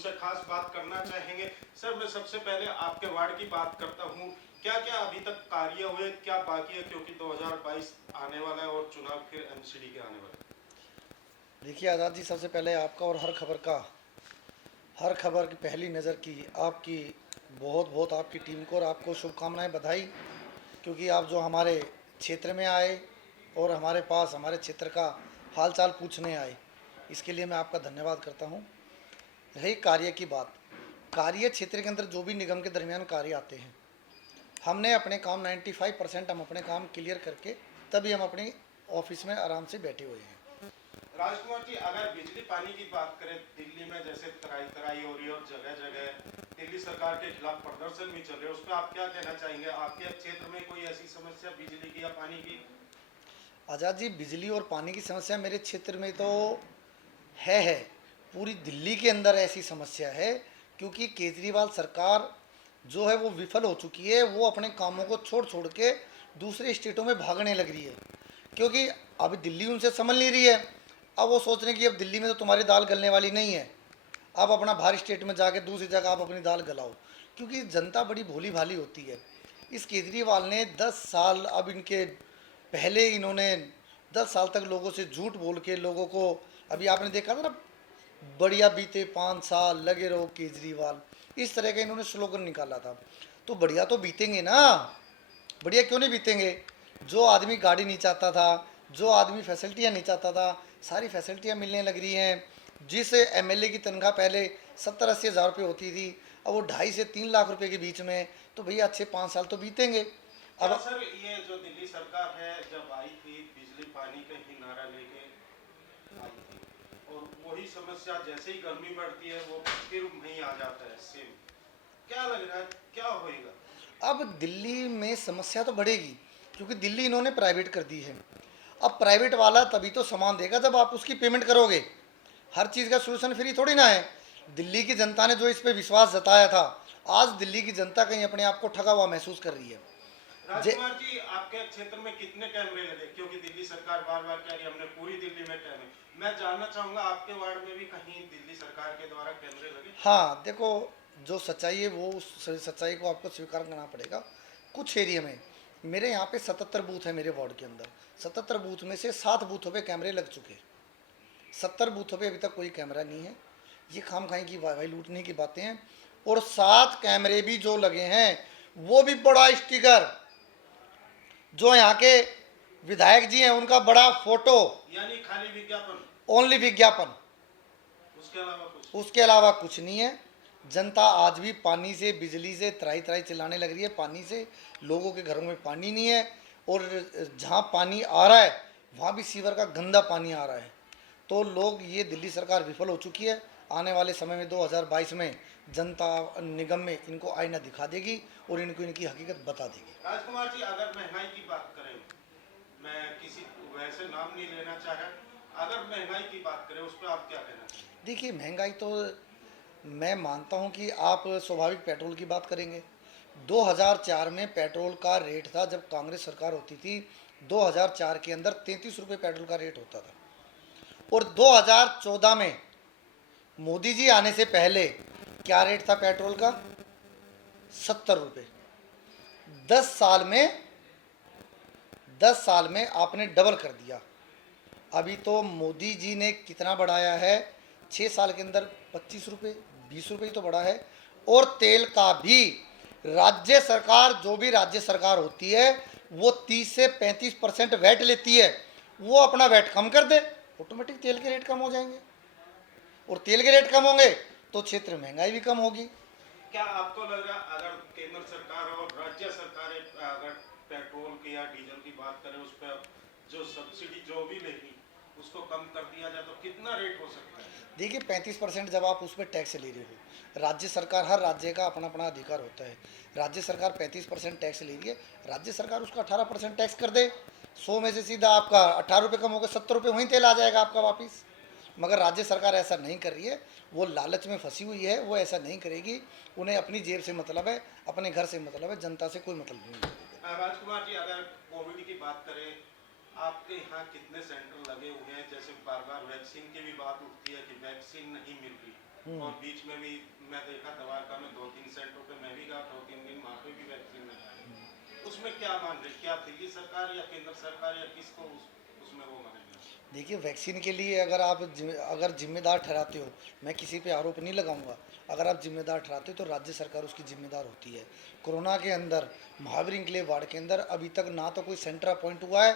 उनसे खास बात करना चाहेंगे। सर, मैं सबसे पहले आपके वार्ड की बात करता हूँ। क्या क्या अभी तक कार्य हुए, क्या बाकी है, क्योंकि 2022 आने वाला है और चुनाव फिर एमसीडी के आने वाले हैं। देखिए आज़ाद जी, सबसे पहले आपका और हर खबर की पहली नज़र की आपकी बहुत बहुत आपकी टीम को और आपको शुभकामनाएं, बधाई। क्योंकि आप जो हमारे क्षेत्र में आए और हमारे पास हमारे क्षेत्र का हालचाल पूछने आए, इसके लिए मैं आपका धन्यवाद करता हूं। रही कार्य की बात, कार्य क्षेत्र के अंदर जो भी निगम के दरमियान कार्य आते हैं, हमने अपने काम 95% हम अपने काम क्लियर करके तभी हम अपनी ऑफिस में आराम से बैठे हुए हैं। राजकुमार जी, अगर बिजली पानी की बात करें, दिल्ली में जैसे तराई तराई हो रही है और जगह जगह दिल्ली सरकार के खिलाफ प्रदर्शन भी चल रहे हैं, उस पर आप क्या कहना चाहेंगे? आपके क्षेत्र में कोई ऐसी समस्या बिजली की या पानी की? आज़ाद जी, बिजली और पानी की समस्या मेरे क्षेत्र में तो है। पूरी दिल्ली के अंदर ऐसी समस्या है, क्योंकि केजरीवाल सरकार जो है वो विफल हो चुकी है। वो अपने कामों को छोड़ छोड़ के दूसरे स्टेटों में भागने लग रही है, क्योंकि अब दिल्ली उनसे संभल नहीं रही है। अब वो सोच रहे हैं कि अब दिल्ली में तो तुम्हारी दाल गलने वाली नहीं है, अब अपना बाहरी स्टेट में जाके दूसरी जगह आप अपनी दाल गलाओ। क्योंकि जनता बड़ी भोली भाली होती है। इस केजरीवाल ने 10 साल, अब इनके पहले इन्होंने 10 साल तक लोगों से झूठ बोल के लोगों को, अभी आपने देखा था ना, बढ़िया बीते 5 साल लगे रहो केजरीवाल, इस तरह का इन्होंने स्लोगन निकाला था। तो बढ़िया तो बीतेंगे ना, बढ़िया क्यों नहीं बीतेंगे? जो आदमी गाड़ी नहीं चाहता था, जो आदमी फैसिलिटियाँ नहीं चाहता था, सारी फैसिलिटियाँ मिलने लग रही हैं। जिस एमएलए की तनख्वाह पहले 70-80 हज़ार रुपये होती थी, अब वो 2.5 से 3 लाख रुपए के बीच में, तो भैया अच्छे 5 साल तो बीतेंगे। क्या अब सर, ये जो दिल्ली सरकार है जब आई थी, बिजली पानी का ही नारा लेके आई थी, और वही समस्या जैसे ही गर्मी बढ़ती है वो फिर वहीं आ जाता है सेम। क्या लग रहा है, क्या होएगा? अब दिल्ली में समस्या तो बढ़ेगी, क्योंकि दिल्ली इन्होंने प्राइवेट कर दी है। अब प्राइवेट वाला तभी तो सामान देगा जब आप उसकी पेमेंट करोगे। हर चीज़ का सोल्यूशन फ्री थोड़ी ना है। दिल्ली की जनता ने जो इस पे विश्वास जताया था, आज दिल्ली की जनता कहीं अपने आप को ठगा हुआ महसूस कर रही है। जे राजकुमार जी, आपके क्षेत्र में कितने कैमरे लगे? क्योंकि दिल्ली सरकार बार बार कह रही है हमने पूरी दिल्ली में कैमरे। मैं जानना चाहूंगा, आपके वार्ड में भी कहीं दिल्ली सरकार के द्वारा कैमरे लगे? हाँ, देखो, जो सच्चाई है वो उस सच्चाई को आपको स्वीकार करना पड़ेगा। कुछ एरिया में, मेरे यहाँ पे 77 बूथ है मेरे वार्ड के अंदर, 77 बूथ में से 7 बूथों पे कैमरे लग चुके, 70 बूथों पे अभी तक कोई कैमरा नहीं है। ये खाम खाई की वाई लूटने की बातें हैं। और 7 कैमरे भी जो लगे हैं, वो भी बड़ा स्टिकर, जो यहाँ के विधायक जी हैं उनका बड़ा फोटो, यानी खाली विज्ञापन, ओनली विज्ञापन, उसके अलावा कुछ? उसके अलावा कुछ नहीं है। जनता आज भी पानी से, बिजली से त्राई त्राई चिल्लाने लग रही है। पानी से, लोगों के घरों में पानी नहीं है, और जहाँ पानी आ रहा है वहाँ भी सीवर का गंदा पानी आ रहा है। तो लोग, ये दिल्ली सरकार विफल हो चुकी है। आने वाले समय में 2022 में जनता निगम में इनको आईना दिखा देगी और इनको इनकी हकीकत बता देगी। राजकुमार जी, अगर महंगाई की बात करें, मैं किसी वैसे नाम नहीं लेना चाह रहा, अगर महंगाई की बात करें उस पर आप क्या कहना चाहिए? देखिए, महंगाई तो मैं मानता हूं कि आप स्वाभाविक पेट्रोल की बात करेंगे। 2004 में पेट्रोल का रेट था, जब कांग्रेस सरकार होती थी, 2004 के अंदर 33 रुपये पेट्रोल का रेट होता था। और 2014 में मोदी जी आने से पहले क्या रेट था पेट्रोल का? 70 रुपये। 10 साल में 10 साल में आपने डबल कर दिया। अभी तो मोदी जी ने कितना बढ़ाया है? 6 साल के अंदर 25 रुपये, 20 रुपये ही तो बढ़ा है। और तेल का भी, राज्य सरकार, जो भी राज्य सरकार होती है, वो 30 से 35% वैट लेती है। वो अपना वैट कम कर दे, ऑटोमेटिक तेल के रेट कम हो जाएंगे। और तेल के रेट कम होंगे तो क्षेत्र में महंगाई भी कम होगी। क्या आपको लग रहा है अगर केंद्र सरकार और राज्य सरकारें अगर पेट्रोल की या डीजल की बात करें, उस पर जो सब्सिडी जो भी लेगी उसको कम कर दिया जाए तो कितना रेट हो सकता है? देखिए, 35% जब आप उस पर टैक्स ले रहे हो, राज्य सरकार, हर राज्य का अपना अपना अधिकार होता है। राज्य सरकार 35% टैक्स ले रही है, राज्य सरकार उसका 18% टैक्स कर दे। 100 में से सीधा आपका 18 रुपये कम होगा, 70 रुपये वहीं तेल आ जाएगा आपका वापिस। मगर राज्य सरकार ऐसा नहीं कर रही है, वो लालच में फंसी हुई है, वो ऐसा नहीं करेगी। उन्हें अपनी जेब से मतलब है, अपने घर से मतलब है, जनता से कोई मतलब नहीं है। राजकुमार जी, अगर कोविड की बात करें, आपके यहाँ कितने सेंटर लगे हुए हैं? जैसे बार बार वैक्सीन की भी बात उठती है कि वैक्सीन नहीं मिल रही, और बीच में भी मैं देखा द्वारका में 2-3 सेंटरों पे मैं भी गया 2-3 दिन, वहाँ पे भी वैक्सीन लगाई। उसमें क्या मान रहे, क्या दिल्ली सरकार या केंद्र सरकार या किसको उसमें वो मानेगा? देखिए, वैक्सीन के लिए अगर आप अगर जिम्मेदार ठहराते हो, मैं किसी पे आरोप नहीं लगाऊंगा, अगर आप जिम्मेदार ठहराते हो तो राज्य सरकार उसकी जिम्मेदार होती है। कोरोना के अंदर महावीर इंक्लेव वार्ड के अंदर अभी तक ना तो कोई सेंटर अपॉइंट हुआ है।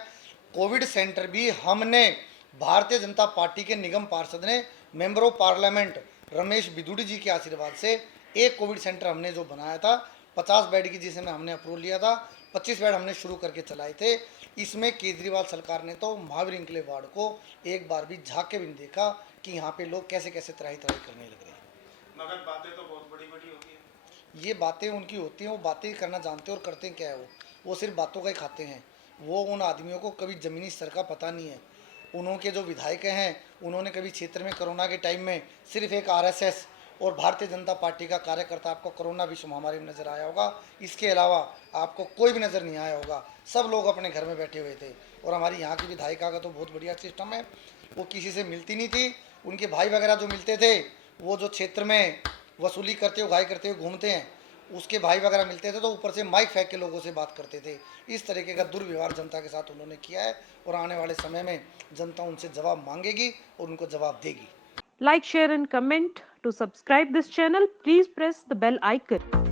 कोविड सेंटर भी हमने भारतीय जनता पार्टी के निगम पार्षद ने member of parliament Ramesh Bidhuri ji के आशीर्वाद से एक कोविड सेंटर हमने जो बनाया था 50 बेड की, जिसमें हमने अप्रूवल लिया था, 25 बेड हमने शुरू करके चलाए थे। इसमें केजरीवाल सरकार ने तो महावीर इंक्लेव वार्ड को एक बार भी झांक के भी नहीं देखा कि यहाँ पे लोग कैसे कैसे तराही तराही करने लग रहे हैं। मगर बातें तो बहुत बड़ी बड़ी होती है। ये बातें उनकी होती हैं, वो बातें करना जानते हैं और करते क्या है वो सिर्फ बातों का ही खाते हैं। वो उन आदमियों को कभी ज़मीनी स्तर का पता नहीं है। उन्होंने जो विधायक हैं, उन्होंने कभी क्षेत्र में कोरोना के टाइम में सिर्फ एक आरएसएस और भारतीय जनता पार्टी का कार्यकर्ता आपको कोरोना विश्व महामारी में नजर आया होगा, इसके अलावा आपको कोई भी नज़र नहीं आया होगा। सब लोग अपने घर में बैठे हुए थे। और हमारी यहाँ की विधायिका का तो बहुत बढ़िया सिस्टम है, वो किसी से मिलती नहीं थी। उनके भाई वगैरह जो मिलते थे, वो जो क्षेत्र में वसूली करते हुए उगाई करते हुए घूमते हैं, उसके भाई वगैरह मिलते थे तो ऊपर से माइक फेंक के लोगों से बात करते थे। इस तरीके का दुर्व्यवहार जनता के साथ उन्होंने किया है और आने वाले समय में जनता उनसे जवाब मांगेगी और उनको जवाब देगी। Like, share and comment. To subscribe this channel, please press the bell icon.